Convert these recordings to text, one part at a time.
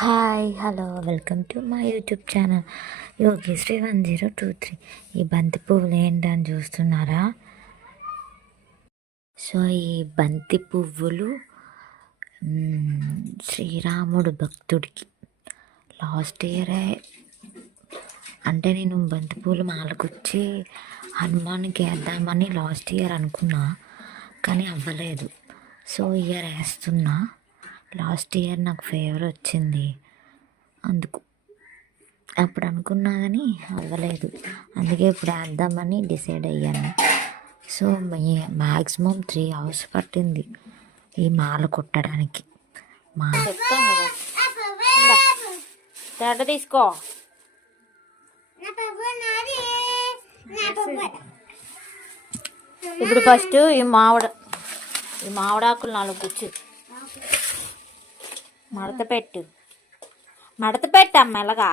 Hi hello welcome to my YouTube channel. Yogeshri one zero two three. ఈ బంతి పువ్వులు ఏంటని చూస్తున్నారా? సో ఈ బంతి పువ్వులు శ్రీరాముడు భక్తుడికి లాస్ట్ ఇయరే. అంటే నేను బంతి పూలు మాలకొచ్చి హనుమాన్కి వేద్దామని లాస్ట్ ఇయర్ అనుకున్నా కానీ అవ్వలేదు. సో ఇయర్ వేస్తున్నా. లాస్ట్ ఇయర్ నాకు ఫేవర్ వచ్చింది. అందుకు అప్పుడు అనుకున్నా కానీ అవ్వలేదు. అందుకే ఇప్పుడు వేద్దామని డిసైడ్ అయ్యాను. సో మ్యాక్సిమం త్రీ అవర్స్ పట్టింది ఈ మాల కుట్టడానికి. మా చెప్తాం తీసుకో. ఇప్పుడు ఫస్ట్ ఈ మామిడ ఈ మామిడాకులు నాలుగు గుచ్చు మడత పెట్టు మడత పెట్టమ్మ ఎలాగా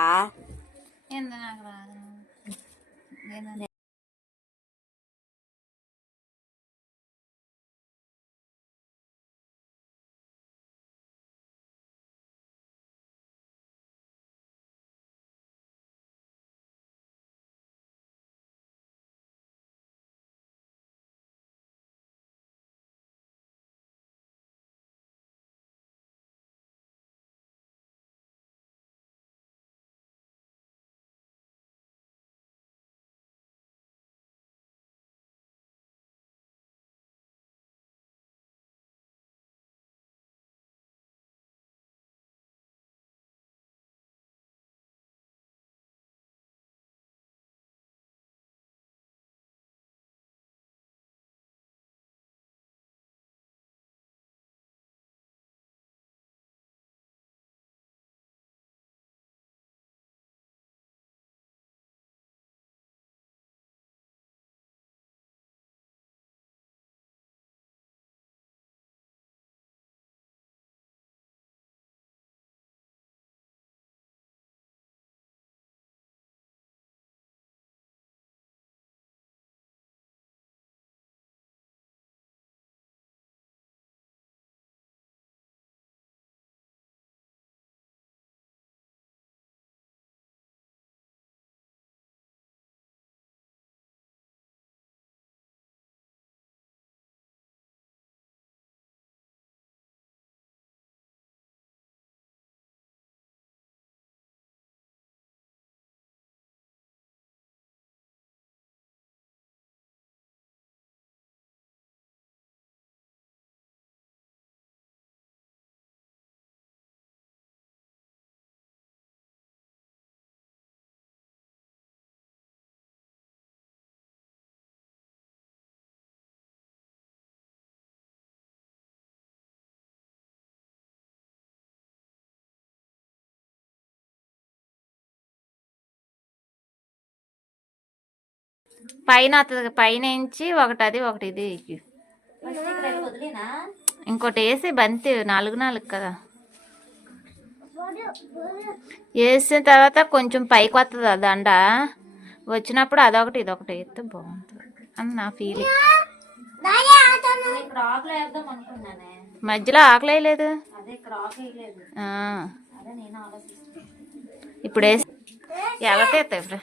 పైన పైన ఎంచి ఒకటి అది ఒకటి ఇది. ఇంకోటి వేసి బంతి నాలుగు నాలుగు కదా. వేసిన తర్వాత కొంచెం పైకి వస్తుంది ఆ దండ? వచ్చినప్పుడు అదొకటి ఇదొకటి వేస్తే బాగుంటుంది. అని నా ఫీలింగ్ మధ్యలో ఆకలి వేయలేదు. ఇప్పుడు వేసి ఎలా తీస్తాయి ఇప్పుడు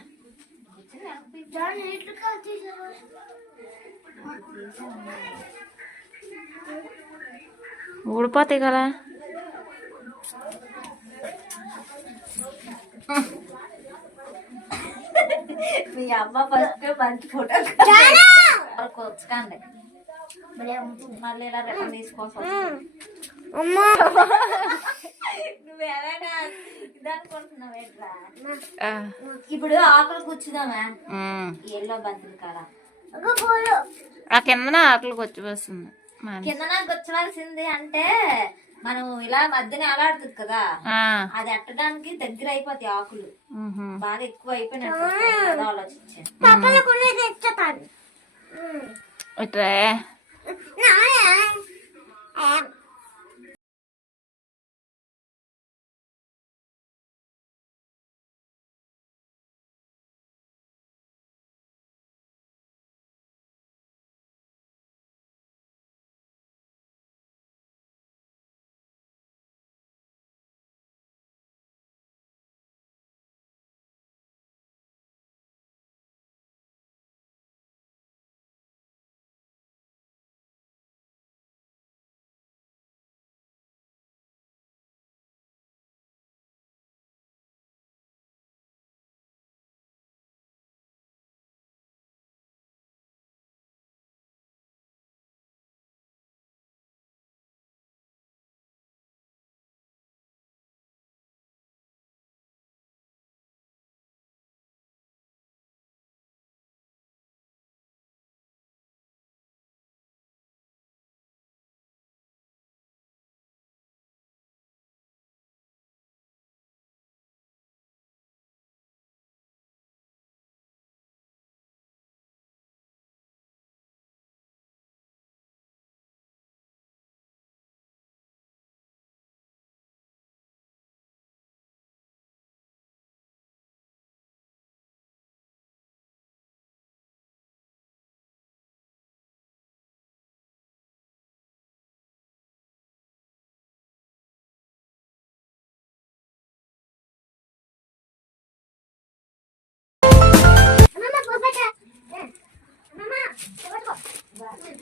ఊడిపోతాయి కదా మీ అమ్మ ఫస్ట్ మంచి ఫోటో వచ్చకండి మళ్ళీ ఇలా రిటర్న్ తీసుకోవాల్సి నువ్వేమైనా ఇదనుకుంటున్నావు ఎట్లా ఆ. ఇప్పుడు ఆకులు కూర్చుదామా. ఎల్లో బంతులు ఆ కిందన ఆకలికి వచ్చి వస్తుంది మరి. కింద నాకు వచ్చవలసింది అంటే మనం ఇలా మధ్యన అలాడుతుంది కదా. ఆ. అది అట్టడానికి దగ్గర అయిపోతాయి ఆకులు. బాగా ఎక్కువ అయిపోయినట్టు ఆలోచించాను நானே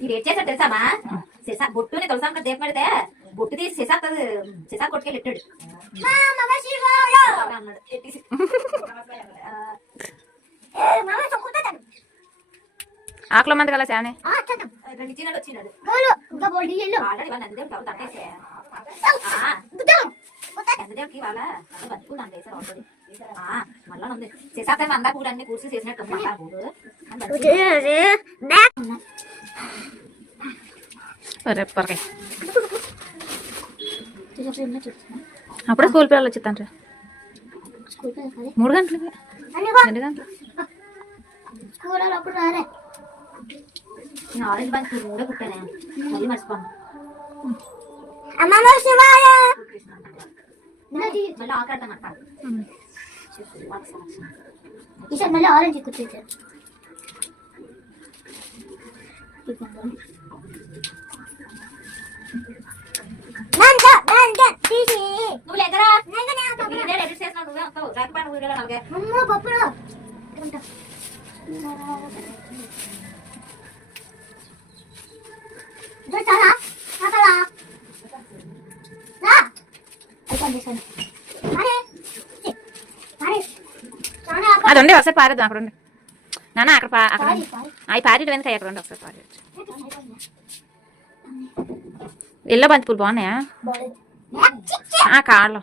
ఇది ఏం చేశాడు తెలుసామా సిసా బొట్టుని తులసాం దీపం పెడితే బొట్టు తీసి సిసా సిసా కొట్టుకెళ్ళి ఎట్టాడు? అన్నాడు. ఎట్టేసి. ఆకుల మంది కదా చానే రెండు వచ్చినాడు. ఇంకా బోల్డ్ ఇల్లు ఆల్రెడీ వాళ్ళ నందిదేవుడు ఎవరు తట్టేసే నందిదేవుడికి వాళ్ళ బతుకులు దాంట్లో వేసారు ఆల్రెడీ మళ్ళా ఉంది సిసాతే మందా పూలు అన్ని కూర్చి చేసినట్టు మందా పూలు అని బంతి. రేపు పరకాయ అప్పుడే స్కూల్ పిల్లలు వచ్చిందంట మూడు గంటలకి రెండు గంటలు స్కూల్ అప్పుడు రారే నేను ఆరెంజ్ బంతి పూలు కూడా కుట్టానే మళ్ళీ మర్చిపోను అమ్మ శివాయ మళ్ళీ ఆకడతానంట ఈసారి మళ్ళీ ఆరెంజ్ కూర్చోచ్చారు నువ్వు లేకరా అది ఉండి ఒకసారి పారేద్దాం అక్కడ ఉండి. నాన్న అక్కడ అక్కడ. అవి పారేటి వెనక అక్కడ ఉండి ఒకసారి పారేయచ్చు. ఇళ్ళ బంతి పూలు బాగున్నాయా? కాళ్ళు.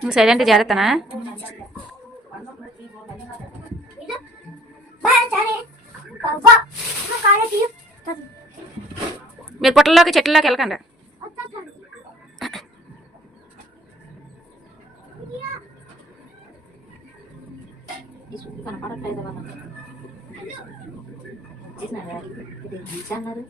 నువ్వు సైలెంట్ జాగ్రత్తనా? మీరు పుట్టల్లోకి చెట్లలోకి వెళ్ళకండి. ఈ సుత్తి కనపడట్లేదు వాళ్ళకి చేసినారా ఇది బీచ్ అన్నారు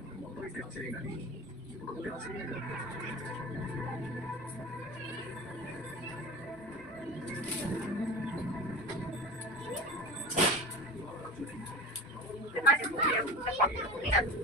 చూసా నిన్ను చూడు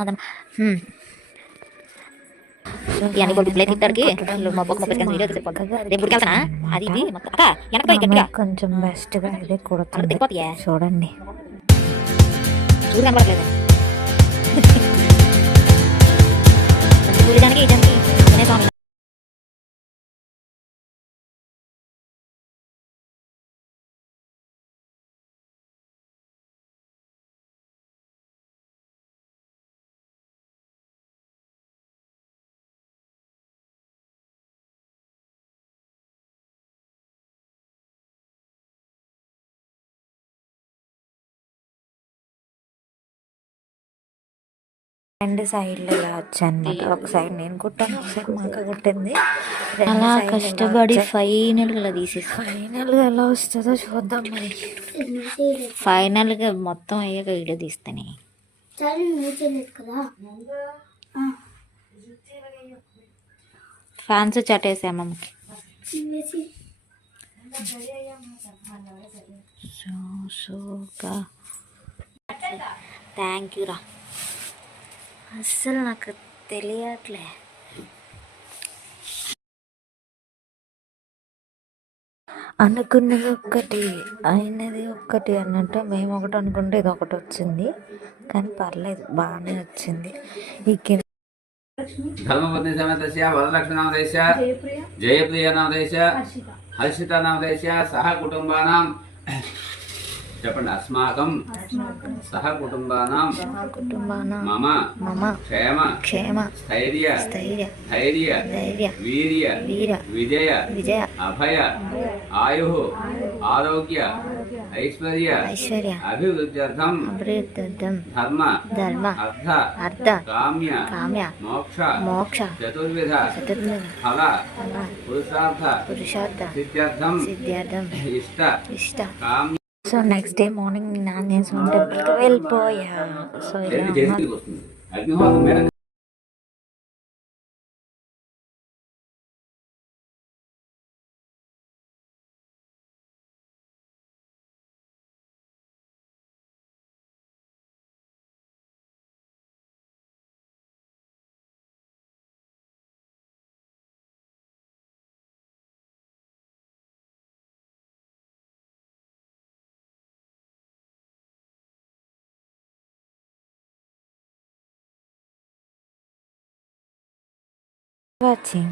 పాదం అని కొడుకు ప్లేట్ ఇద్దరికి మొక్క మొక్క వీడియో రేపు గుడికెళ్తానా అది ఇది అక్క వెనక గట్టిగా. కొంచెం బెస్ట్గా ఇదే కుడుతుంది. చూడండి. చూడు కనపడట్లేదు సూర్యదానికి ఇదానికి రెండు సైడ్లు ఇలా వచ్చాయన్నమాట ఒక సైడ్ నేను కుట్టాను ఒక సైడ్ మా అక్క కుట్టింది అలా కష్టపడి వచ్చాయి. ఫైనల్గా తీసేసి ఫైనల్గా ఎలా వస్తుందో చూద్దాం మరి. ఫైనల్గా మొత్తం అయ్యాక వీడియో తీస్తానే. ఫ్యాన్స్ చటేసా అమ్మకి. వేసి సో సోగా థ్యాంక్ యూ రా. అస్సలు నాకు తెలియట్లే. అనుకున్నది ఒక్కటి అయినది ఒక్కటి అన్నట్టు మేము ఒకటి అనుకుంటే ఇది ఒకటి వచ్చింది. కానీ పర్లేదు బాగానే వచ్చింది. ఈ కింద ధర్మపత్ని సమేతస్య వరలక్ష్మి నామదేశ జయప్రియ నామదేశ హర్షిత నామదేశ సహ కుటుంబానాం. చెప్పండి. అస్మాకం సహ కుటుంబానాం మమ మమ. క్షేమ క్షేమ. స్థైర్య స్థైర్య. ధైర్య ధైర్య. వీర్య వీర విజయ విజయ. అభయ ఆయు ఆరోగ్య ఐశ్వర్య ఐశ్వర్య. అభివృద్ధ్యర్థం అభివృద్ధం ధర్మ ధర్మ. అర్థ అర్థ. కామ్య కామ్య. మోక్ష మోక్ష. చతుర్విధ చతుర్విధ. ఫల ఫల. పురుషార్థ పురుషార్థ. సిద్ధ్యర్థం సిద్ధార్థం ఇష్ట ఇష్ట. కామ్య సో నెక్స్ట్ డే మార్నింగ్ నేను ఆంజనేయ స్వామి వెళ్ళిపోయా సో ఇలా 爱情。